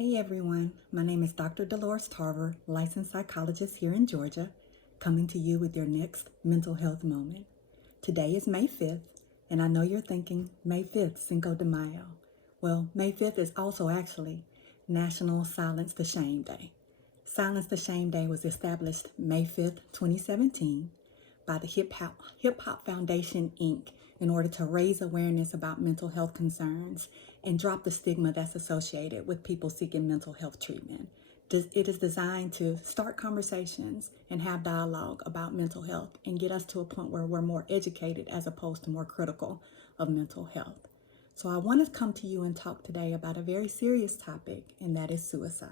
Hey everyone, my name is Dr. Dolores Tarver, licensed psychologist here in Georgia, coming to you with your next mental health moment. Today is May 5th, and I know you're thinking May 5th, Cinco de Mayo. Well, May 5th is also actually National Silence the Shame Day. Silence the Shame Day was established May 5th, 2017 by the Hip Hop Foundation, Inc. in order to raise awareness about mental health concerns and drop the stigma that's associated with people seeking mental health treatment. It is designed to start conversations and have dialogue about mental health and get us to a point where we're more educated as opposed to more critical of mental health. So I want to come to you and talk today about a very serious topic, and that is suicide.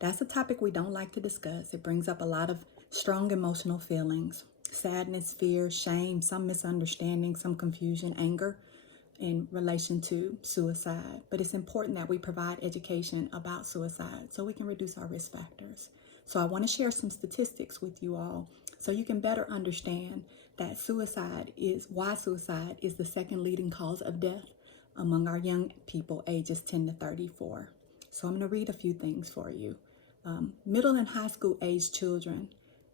That's a topic we don't like to discuss. It brings up a lot of strong emotional feelings, sadness, fear, shame, some misunderstanding, some confusion, anger in relation to suicide. But it's important that we provide education about suicide so we can reduce our risk factors. So I want to share some statistics with you all so you can better understand that why suicide is the second leading cause of death among our young people ages 10 to 34. So I'm going to read a few things for you. Middle and high school age children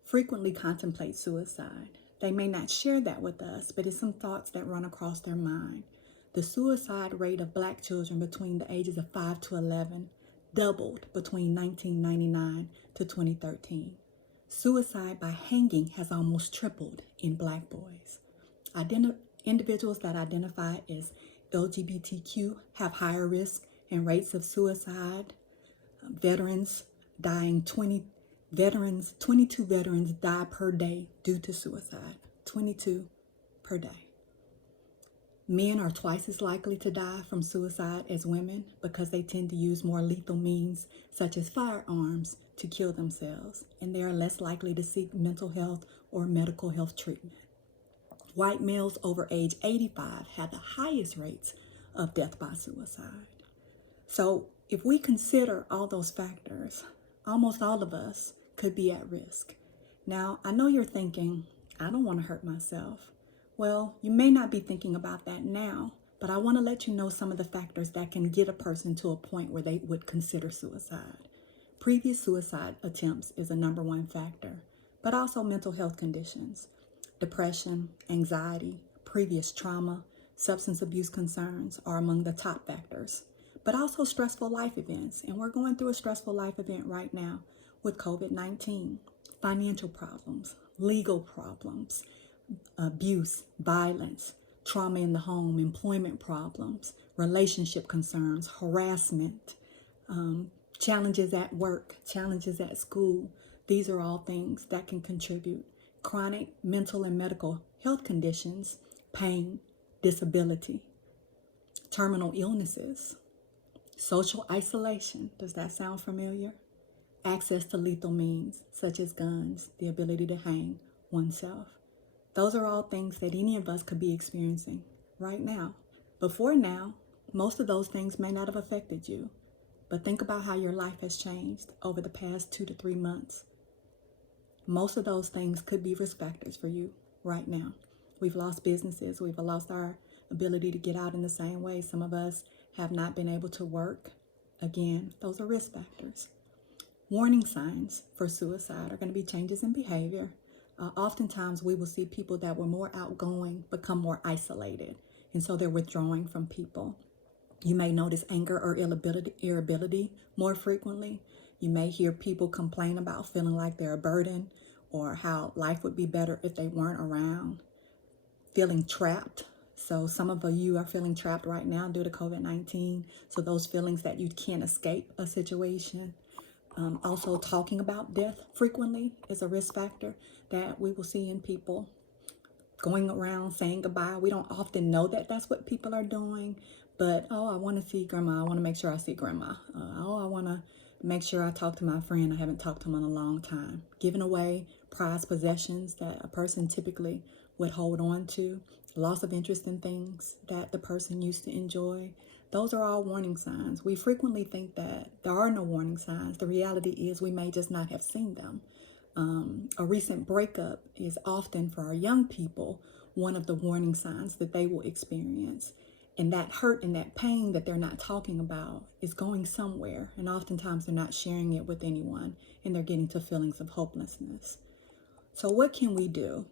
frequently contemplate suicide. They may not share that with us, but it's some thoughts that run across their mind. The suicide rate of Black children between the ages of 5 to 11 doubled between 1999 to 2013. Suicide by hanging has almost tripled in Black boys. Individuals that identify as LGBTQ have higher risk and rates of suicide. Veterans 22 veterans die per day due to suicide. 22 per day. Men are twice as likely to die from suicide as women because they tend to use more lethal means such as firearms to kill themselves, and they are less likely to seek mental health or medical health treatment. White males over age 85 have the highest rates of death by suicide. So if we consider all those factors, almost all of us could be at risk. Now, I know you're thinking, I don't want to hurt myself. Well, you may not be thinking about that now, but I want to let you know some of the factors that can get a person to a point where they would consider suicide. Previous suicide attempts is a number one factor, but also mental health conditions. Depression, anxiety, previous trauma, substance abuse concerns are among the top factors, but also stressful life events. And we're going through a stressful life event right now with COVID-19, financial problems, legal problems, abuse, violence, trauma in the home, employment problems, relationship concerns, harassment, challenges at work, challenges at school. These are all things that can contribute. Chronic mental and medical health conditions, pain, disability, terminal illnesses, social isolation. Does that sound familiar? Access to lethal means such as guns, the ability to hang oneself. Those are all things that any of us could be experiencing right now. Before now, most of those things may not have affected you, but think about how your life has changed over the past 2 to 3 months. Most of those things could be risk factors for you right now. We've lost businesses. We've lost our ability to get out in the same way. Some of us have not been able to work. Again, those are risk factors. Warning signs for suicide are going to be changes in behavior. Oftentimes we will see people that were more outgoing become more isolated, and so they're withdrawing from people. You may notice anger or irritability more frequently. You may hear people complain about feeling like they're a burden or how life would be better if they weren't around. Feeling trapped. So some of you are feeling trapped right now due to COVID-19. So those feelings that you can't escape a situation. Also, talking about death frequently is a risk factor that we will see in people. Going around saying goodbye. We don't often know that that's what people are doing, but I want to see grandma. I want to make sure I see grandma. I want to make sure I talk to my friend. I haven't talked to him in a long time. Giving away prized possessions that a person typically would hold on to. Loss of interest in things that the person used to enjoy. Those are all warning signs. We frequently think that there are no warning signs. The reality is we may just not have seen them. A recent breakup is often, for our young people, one of the warning signs that they will experience. And that hurt and that pain that they're not talking about is going somewhere. And oftentimes they're not sharing it with anyone, and they're getting to feelings of hopelessness. So what can we do?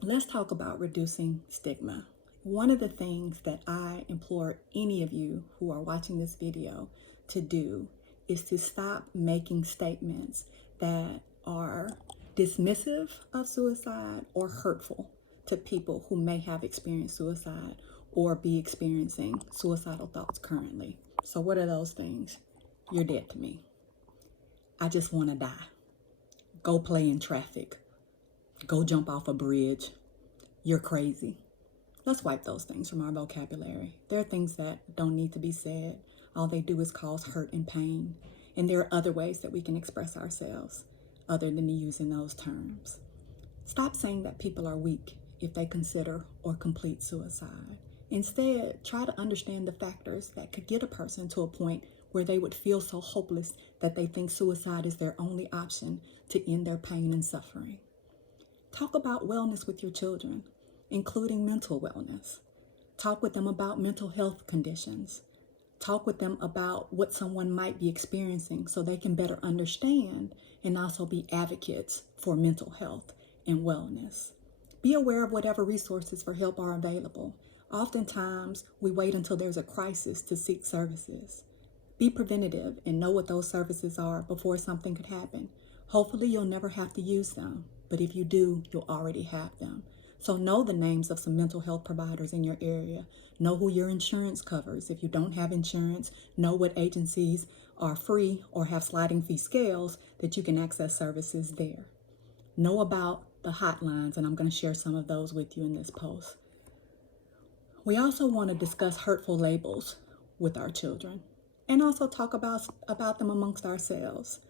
Let's talk about reducing stigma. One of the things that I implore any of you who are watching this video to do is to stop making statements that are dismissive of suicide or hurtful to people who may have experienced suicide or be experiencing suicidal thoughts currently. So what are those things? You're dead to me. I just want to die. Go play in traffic. Go jump off a bridge. You're crazy. Let's wipe those things from our vocabulary. There are things that don't need to be said. All they do is cause hurt and pain. And there are other ways that we can express ourselves other than using those terms. Stop saying that people are weak if they consider or complete suicide. Instead, try to understand the factors that could get a person to a point where they would feel so hopeless that they think suicide is their only option to end their pain and suffering. Talk about wellness with your children, including mental wellness. Talk with them about mental health conditions. Talk with them about what someone might be experiencing so they can better understand and also be advocates for mental health and wellness. Be aware of whatever resources for help are available. Oftentimes, we wait until there's a crisis to seek services. Be preventative and know what those services are before something could happen. Hopefully, you'll never have to use them, but if you do, you'll already have them. So know the names of some mental health providers in your area. Know who your insurance covers. If you don't have insurance, know what agencies are free or have sliding fee scales that you can access services there. Know about the hotlines, and I'm going to share some of those with you in this post. We also want to discuss hurtful labels with our children and also talk about them amongst ourselves.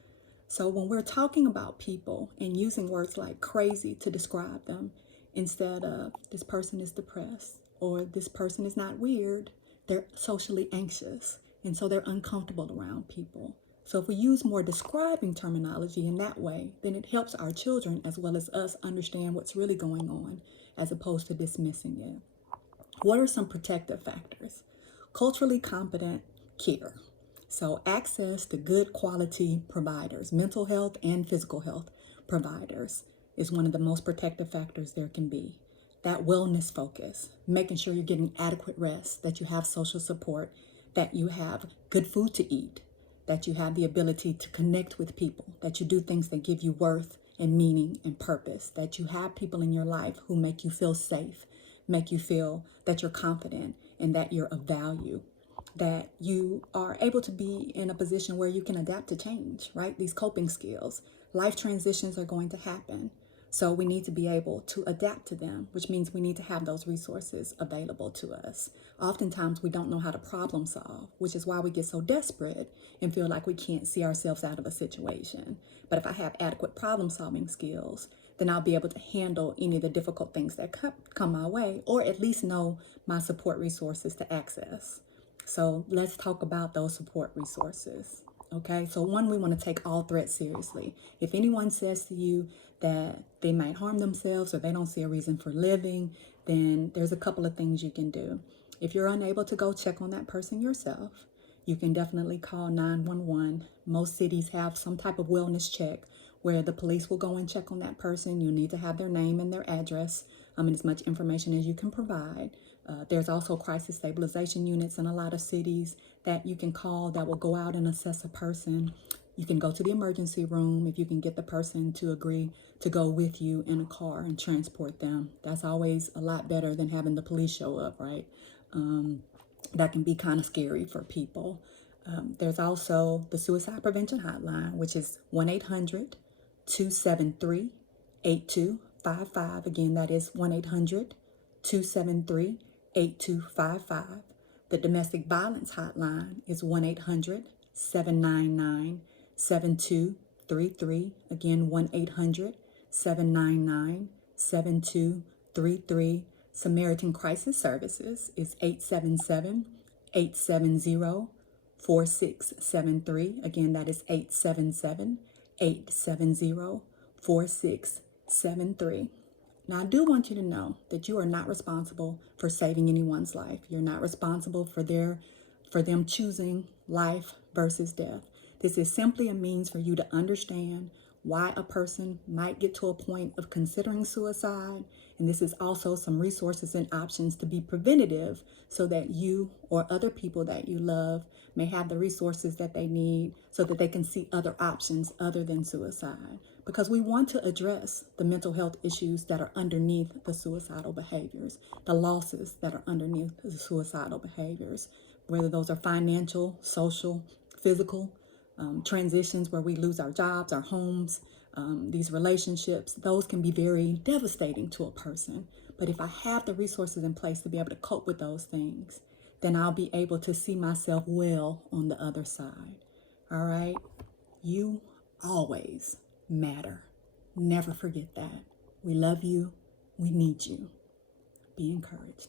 So when we're talking about people and using words like crazy to describe them, instead of this person is depressed or this person is not weird, they're socially anxious, and so they're uncomfortable around people. So if we use more describing terminology in that way, then it helps our children as well as us understand what's really going on as opposed to dismissing it. What are some protective factors? Culturally competent care. So access to good quality providers, mental health and physical health providers, is one of the most protective factors there can be. That wellness focus, making sure you're getting adequate rest, that you have social support, that you have good food to eat, that you have the ability to connect with people, that you do things that give you worth and meaning and purpose, that you have people in your life who make you feel safe, make you feel that you're confident and that you're of value, that you are able to be in a position where you can adapt to change, right? These coping skills. Life transitions are going to happen. So we need to be able to adapt to them, which means we need to have those resources available to us. Oftentimes we don't know how to problem solve, which is why we get so desperate and feel like we can't see ourselves out of a situation. But if I have adequate problem solving skills, then I'll be able to handle any of the difficult things that come my way, or at least know my support resources to access. So let's talk about those support resources. Okay, so one, we want to take all threats seriously. If anyone says to you that they might harm themselves or they don't see a reason for living, then there's a couple of things you can do. If you're unable to go check on that person yourself, you can definitely call 911. Most cities have some type of wellness check where the police will go and check on that person. You need to have their name and their address, and as much information as you can provide. There's also crisis stabilization units in a lot of cities that you can call that will go out and assess a person. You can go to the emergency room if you can get the person to agree to go with you in a car and transport them. That's always a lot better than having the police show up, right? That can be kind of scary for people. There's also the suicide prevention hotline, which is 1-800-273-8255. Again, that is 1-800-273-8255. The domestic violence hotline is 1-800-799-7233. Again, 1-800-799-7233. Samaritan Crisis Services is 877-870-4673. Again, that is 877-870-4673. Now, I do want you to know that you are not responsible for saving anyone's life. You're not responsible for them choosing life versus death. This is simply a means for you to understand why a person might get to a point of considering suicide. And this is also some resources and options to be preventative so that you or other people that you love may have the resources that they need so that they can see other options other than suicide. Because we want to address the mental health issues that are underneath the suicidal behaviors, the losses that are underneath the suicidal behaviors, whether those are financial, social, physical, transitions where we lose our jobs, our homes, these relationships. Those can be very devastating to a person. But if I have the resources in place to be able to cope with those things, then I'll be able to see myself well on the other side. All right? You always matter. Never forget that. We love you. We need you. Be encouraged.